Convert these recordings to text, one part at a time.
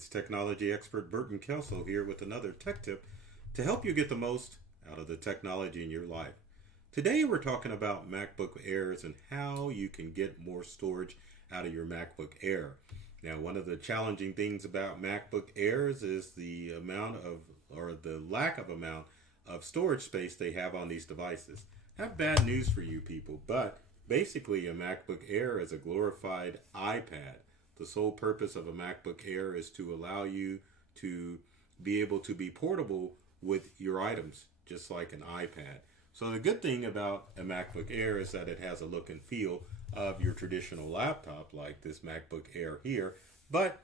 It's technology expert Burton Kelso here with another tech tip to help you get the most out of the technology in your life. Today we're talking about MacBook Airs and how you can get more storage out of your MacBook Air. Now, one of the challenging things about MacBook Airs is the amount of, or the lack of amount of storage space they have on these devices. I have bad news for you people, but basically a MacBook Air is a glorified iPad. The sole purpose of a MacBook Air is to allow you to be able to be portable with your items, just like an iPad. So the good thing about a MacBook Air is that it has a look and feel of your traditional laptop, like this MacBook Air here, but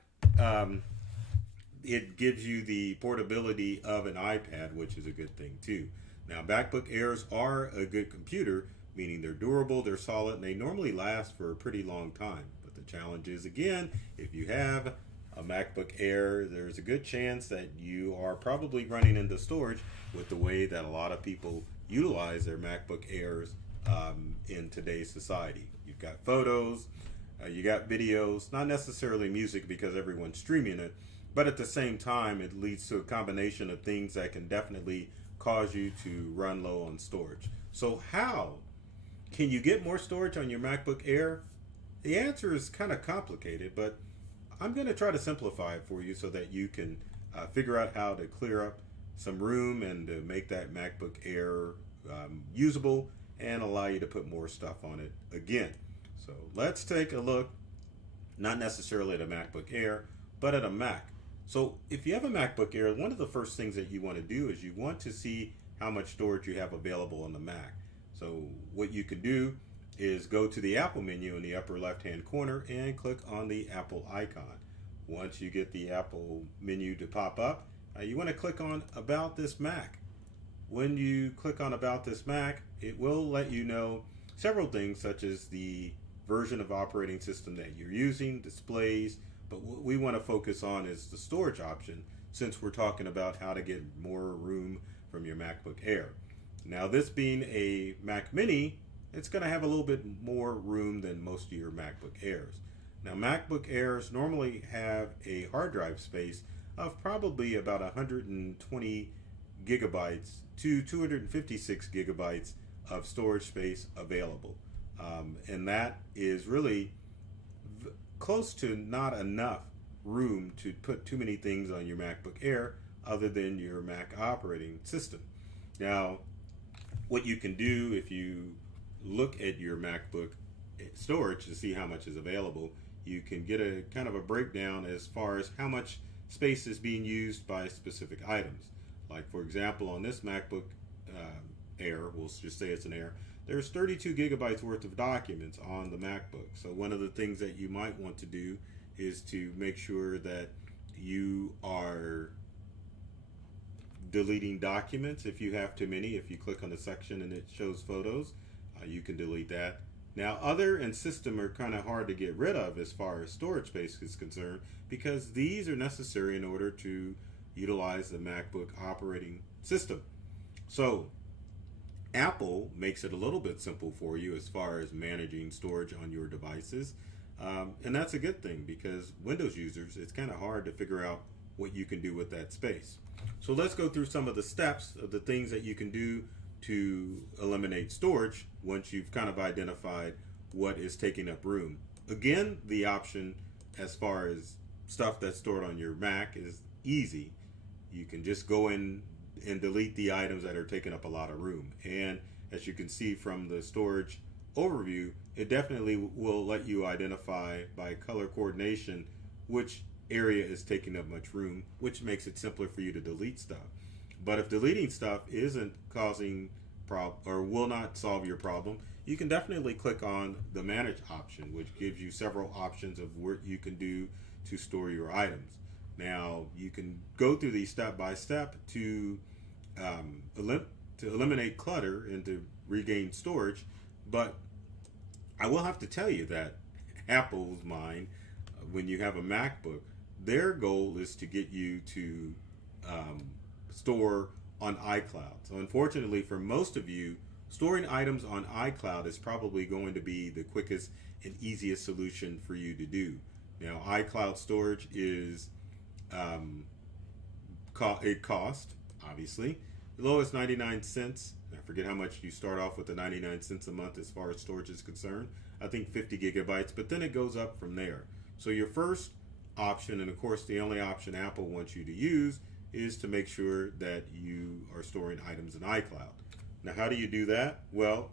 it gives you the portability of an iPad, which is a good thing too. Now, MacBook Airs are a good computer, meaning they're durable, they're solid, and they normally last for a pretty long time. The challenge is, again, if you have a MacBook Air, there's a good chance that you are probably running into storage with the way that a lot of people utilize their MacBook Airs in today's society. You've got photos, you got videos, not necessarily music because everyone's streaming it, but at the same time, it leads to a combination of things that can definitely cause you to run low on storage. So how can you get more storage on your MacBook Air? The answer is kind of complicated, but I'm going to try to simplify it for you so that you can figure out how to clear up some room and to make that MacBook Air usable and allow you to put more stuff on it again. So let's take a look, not necessarily at a MacBook Air, but at a Mac. So if you have a MacBook Air, one of the first things that you want to do is you want to see how much storage you have available on the Mac. So what you can do is go to the Apple menu in the upper left hand corner and click on the Apple icon. Once you get the Apple menu to pop up, you want to click on About This Mac. When you click on About This Mac, it will let you know several things such as the version of operating system that you're using, displays, but what we want to focus on is the storage option since we're talking about how to get more room from your MacBook Air. Now, this being a Mac Mini, it's going to have a little bit more room than most of your MacBook Airs. Now, MacBook Airs normally have a hard drive space of probably about 120 gigabytes to 256 gigabytes of storage space available. And that is really close to not enough room to put too many things on your MacBook Air other than your Mac operating system. Now, what you can do if you look at your MacBook storage to see how much is available, you can get a kind of a breakdown as far as how much space is being used by specific items. Like, for example, on this MacBook Air, we'll just say it's an Air, there's 32 gigabytes worth of documents on the MacBook. So one of the things that you might want to do is to make sure that you are deleting documents if you have too many. If you click on the section and it shows photos, you can delete that. Now, other and system are kind of hard to get rid of as far as storage space is concerned because these are necessary in order to utilize the MacBook operating system. So Apple makes it a little bit simple for you as far as managing storage on your devices. And that's a good thing because Windows users, it's kind of hard to figure out what you can do with that space. So let's go through some of the steps of the things that you can do to eliminate storage once you've kind of identified what is taking up room. Again, the option as far as stuff that's stored on your Mac is easy. You can just go in and delete the items that are taking up a lot of room. And as you can see from the storage overview, it definitely will let you identify by color coordination which area is taking up much room, which makes it simpler for you to delete stuff. But if deleting stuff isn't causing or will not solve your problem, you can definitely click on the Manage option, which gives you several options of what you can do to store your items. Now, you can go through these step by step to eliminate clutter and to regain storage, but I will have to tell you that Apple's mind, when you have a MacBook, their goal is to get you to store on iCloud. So unfortunately for most of you, storing items on iCloud is probably going to be the quickest and easiest solution for you to do. Now, iCloud storage is Um, it cost, obviously, the lowest 99 cents. I forget how much you start off with the 99 cents a month as far as storage is concerned. I think 50 gigabytes, but then it goes up from there. So your first option, and of course the only option Apple wants you to use, is to make sure that you are storing items in iCloud. Now, how do you do that? Well,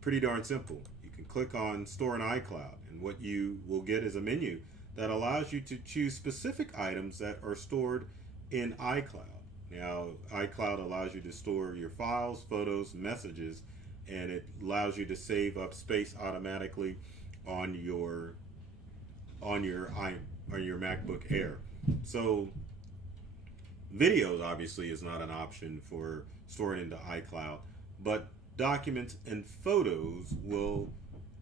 pretty darn simple. You can click on Store in iCloud, and what you will get is a menu that allows you to choose specific items that are stored in iCloud. Now, iCloud allows you to store your files, photos, messages, and it allows you to save up space automatically on your MacBook Air. So, videos obviously is not an option for storing into iCloud, but documents and photos will,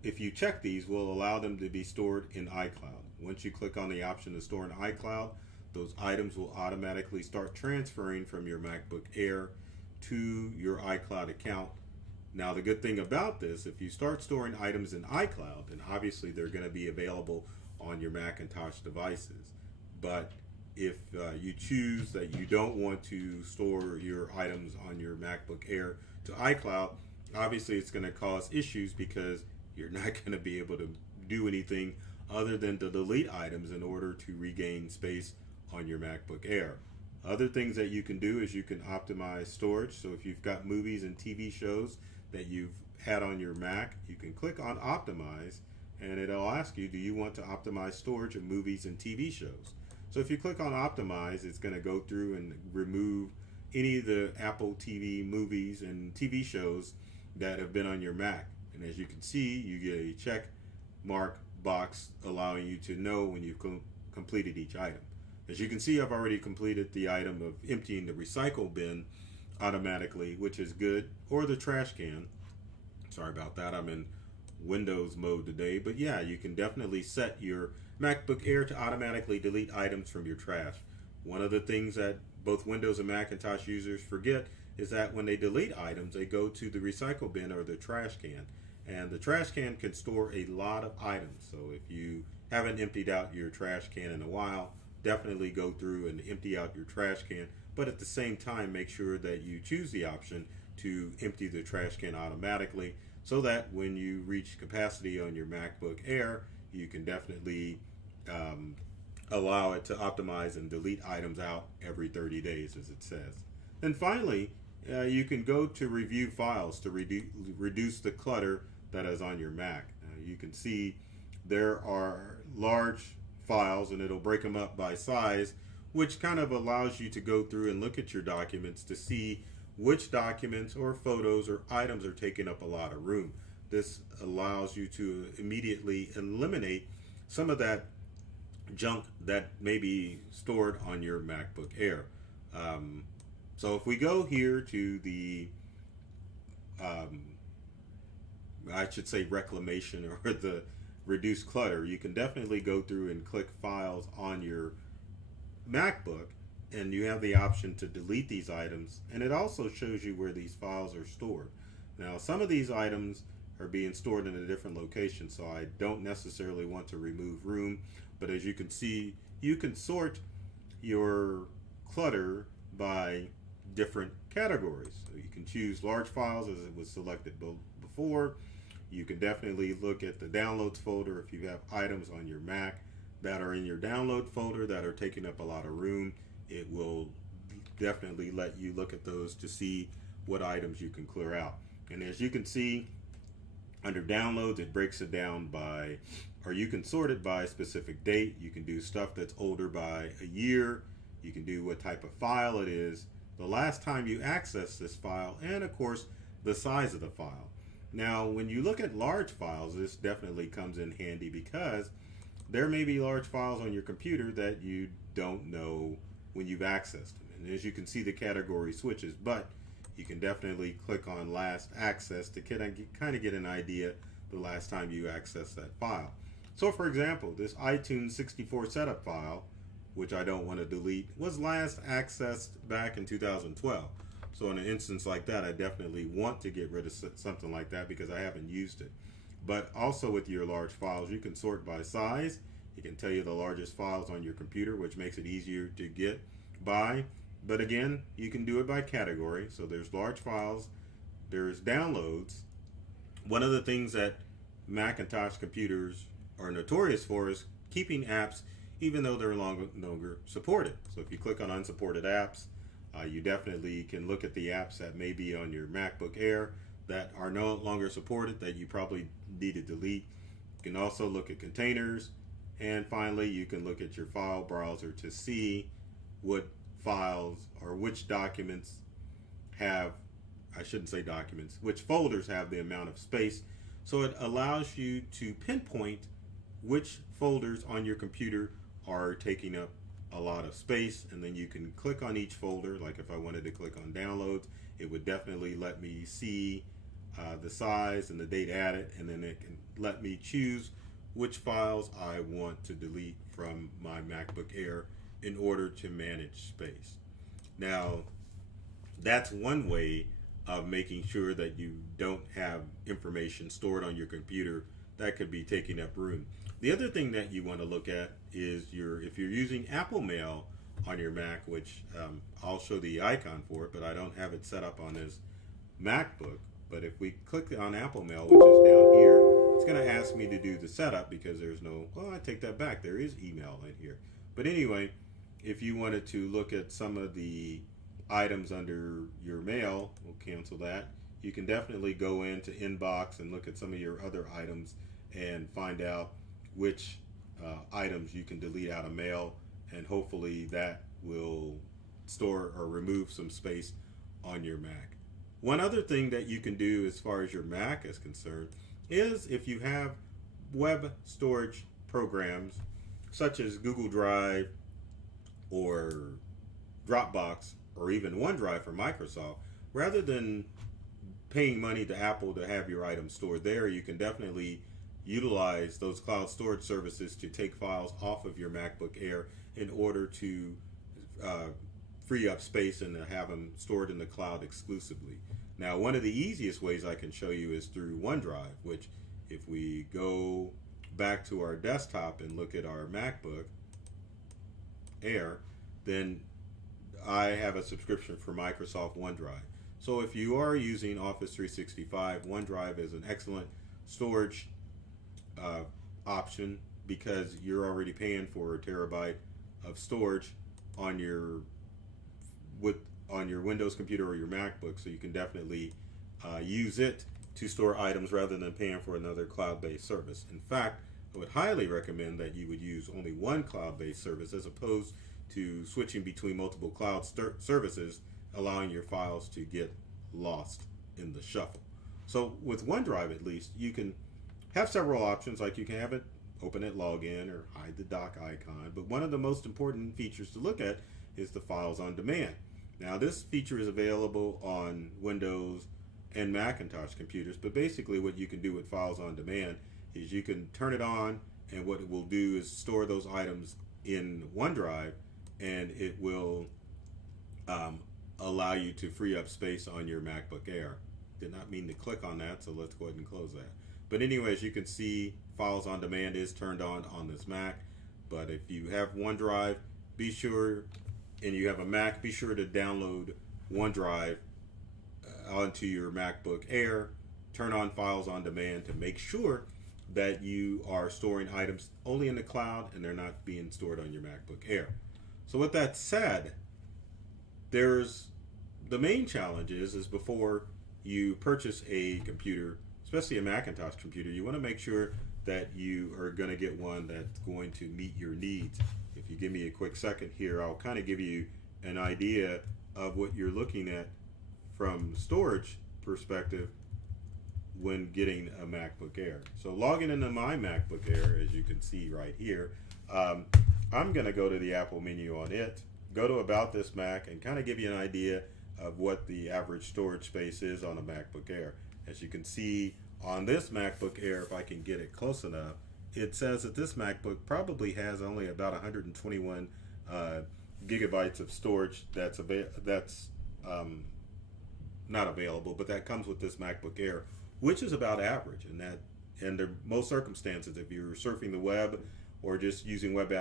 if you check these, will allow them to be stored in iCloud. Once you click on the option to store in iCloud, those items will automatically start transferring from your MacBook Air to your iCloud account. Now, the good thing about this, if you start storing items in iCloud, then obviously they're going to be available on your Macintosh devices. But if you choose that you don't want to store your items on your MacBook Air to iCloud, obviously it's going to cause issues because you're not going to be able to do anything other than to delete items in order to regain space on your MacBook Air. Other things that you can do is you can optimize storage. So if you've got movies and TV shows that you've had on your Mac, you can click on Optimize, and it'll ask you, do you want to optimize storage of movies and TV shows? So if you click on Optimize, it's going to go through and remove any of the Apple TV movies and TV shows that have been on your Mac. And as you can see, you get a check mark box allowing you to know when you've completed each item. As you can see, I've already completed the item of emptying the recycle bin automatically, which is good, or the trash can. Sorry about that, I'm in Windows mode today, but yeah, you can definitely set your MacBook Air to automatically delete items from your trash. One of the things that both Windows and Macintosh users forget is that when they delete items, they go to the recycle bin or the trash can, and the trash can can store a lot of items. So if you haven't emptied out your trash can in a while, definitely go through and empty out your trash can, but at the same time make sure that you choose the option to empty the trash can automatically, so that when you reach capacity on your MacBook Air, you can definitely allow it to optimize and delete items out every 30 days, as it says. And finally, you can go to review files to reduce the clutter that is on your Mac. You can see there are large files, and it'll break them up by size, which kind of allows you to go through and look at your documents to see which documents or photos or items are taking up a lot of room. This allows you to immediately eliminate some of that junk that may be stored on your MacBook Air. So if we go here to the I should say reclamation, or the reduce clutter, you can definitely go through and click files on your MacBook, and you have the option to delete these items, and it also shows you where these files are stored. Now, some of these items are being stored in a different location, so I don't necessarily want to remove room, but as you can see, you can sort your clutter by different categories. So you can choose large files, as it was selected before. You can definitely look at the downloads folder if you have items on your Mac that are in your download folder that are taking up a lot of room. It will definitely let you look at those to see what items you can clear out. And as you can see, under downloads, it breaks it down by, or you can sort it by specific date. You can do stuff that's older by a year. You can do what type of file it is, the last time you access this file, and of course, the size of the file. Now, when you look at large files, this definitely comes in handy because there may be large files on your computer that you don't know when you've accessed them. And as you can see, the category switches, but you can definitely click on last access to kind of get an idea the last time you accessed that file. So for example, this iTunes 64 setup file, which I don't want to delete, was last accessed back in 2012. So in an instance like that, I definitely want to get rid of something like that because I haven't used it. But also with your large files, you can sort by size. It can tell you the largest files on your computer, which makes it easier to get by. But again, you can do it by category. So there's large files, there's downloads. One of the things that Macintosh computers are notorious for is keeping apps even though they're no longer supported. So if you click on unsupported apps, you definitely can look at the apps that may be on your MacBook Air that are no longer supported that you probably need to delete. You can also look at containers, and finally you can look at your file browser to see what files or which documents have, I shouldn't say documents, which folders have the amount of space. So it allows you to pinpoint which folders on your computer are taking up a lot of space, and then you can click on each folder. Like if I wanted to click on downloads, it would definitely let me see the size and the date added, and then it can let me choose which files I want to delete from my MacBook Air in order to manage space. Now, that's one way of making sure that you don't have information stored on your computer that could be taking up room. The other thing that you want to look at is if you're using Apple Mail on your Mac, which I'll show the icon for it, but I don't have it set up on this MacBook. But if we click on Apple Mail, which is down here, it's going to ask me to do the setup because there's no, well, I take that back. There is email in here. But anyway, if you wanted to look at some of the items under your mail, we'll cancel that. You can definitely go into inbox and look at some of your other items and find out which items you can delete out of mail, and hopefully that will store or remove some space on your Mac. One other thing that you can do as far as your Mac is concerned is if you have web storage programs such as Google Drive or Dropbox or even OneDrive for Microsoft, rather than paying money to Apple to have your items stored there, you can definitely utilize those cloud storage services to take files off of your MacBook Air in order to free up space and to have them stored in the cloud exclusively. Now, one of the easiest ways I can show you is through OneDrive, which if we go back to our desktop and look at our MacBook Air, then I have a subscription for Microsoft OneDrive. So if you are using Office 365, OneDrive is an excellent storage option because you're already paying for a terabyte of storage on your Windows computer or your MacBook, so you can definitely use it to store items rather than paying for another cloud-based service. In fact, I would highly recommend that you would use only one cloud-based service as opposed to switching between multiple cloud services, allowing your files to get lost in the shuffle. So with OneDrive, at least, you can have several options, like you can have it open it, log in, or hide the dock icon. But one of the most important features to look at is the files on demand. Now, this feature is available on Windows and Macintosh computers, but basically what you can do with files on demand is you can turn it on, and what it will do is store those items in OneDrive, and it will allow you to free up space on your MacBook Air. Did not mean to click on that, so let's go ahead and close that. But anyway, as you can see, files on demand is turned on this Mac. But if you have OneDrive, be sure, and you have a Mac, be sure to download OneDrive onto your MacBook Air. Turn on files on demand to make sure that you are storing items only in the cloud and they're not being stored on your MacBook Air. So with that said, there's the main challenge is before you purchase a computer, especially a Macintosh computer, you want to make sure that you are going to get one that's going to meet your needs. If you give me a quick second here, I'll kind of give you an idea of what you're looking at from storage perspective when getting a MacBook Air. So logging into my MacBook Air, as you can see right here, I'm going to go to the Apple menu on it, go to About This Mac, and kind of give you an idea of what the average storage space is on a MacBook Air. As you can see on this MacBook Air, if I can get it close enough, it says that this MacBook probably has only about 121 gigabytes of storage that's not available, but that comes with this MacBook Air, which is about average. And that, under most circumstances, if you're surfing the web or just using web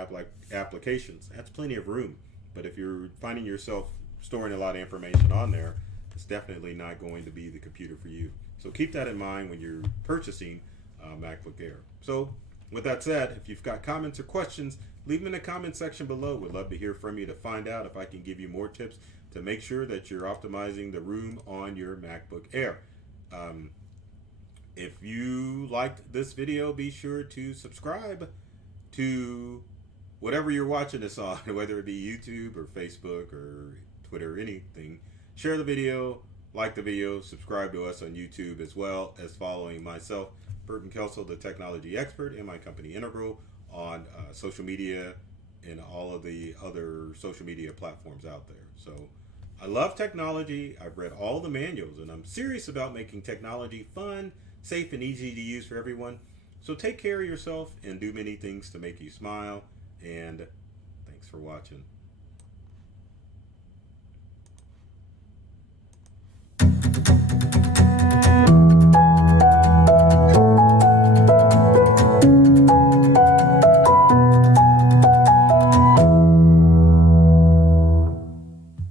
applications, that's plenty of room. But if you're finding yourself storing a lot of information on there, it's definitely not going to be the computer for you. So keep that in mind when you're purchasing MacBook Air. So with that said, if you've got comments or questions, leave them in the comment section below. We'd love to hear from you to find out if I can give you more tips to make sure that you're optimizing the room on your MacBook Air. If you liked this video, be sure to subscribe to whatever you're watching this on, whether it be YouTube or Facebook or Twitter or anything. Share the video, like the video, subscribe to us on YouTube, as well as following myself, Burton Kelso, the technology expert, and my company Integral on social media and all of the other social media platforms out there. So I love technology. I've read all the manuals, and I'm serious about making technology fun, safe, and easy to use for everyone. So take care of yourself and do many things to make you smile. And thanks for watching.